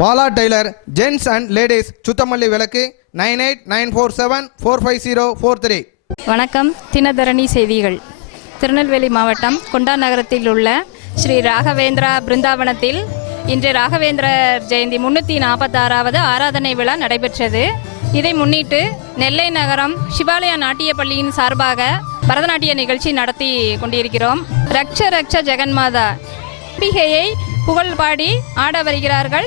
Bala tailor gents and ladies Suthamalli விளக்கு 9894745043. வணக்கம். தினதரணி செய்திகள். திருநெல்வேலி மாவட்டம் குண்டா நகரத்தில் உள்ள ஸ்ரீ ராகவேந்திரா பிருந்தாவனத்தில் இன்று ராகவேந்திரர் ஜெயந்தி 346வது ஆராதனை விழா நடைபெற்றது. இதை முன்னிட்டு நெல்லை நகரம் சிவாலயா நாட்டிய பள்ளியின் சார்பாக பரதநாட்டிய நிகழ்ச்சி நடத்தி கொண்டிருக்கிறோம். ரக்ஷ ரக்ஷ ஜெகன்மாதா அம்பிகையை புகழ் பாடி ஆட வருகிறார்கள்.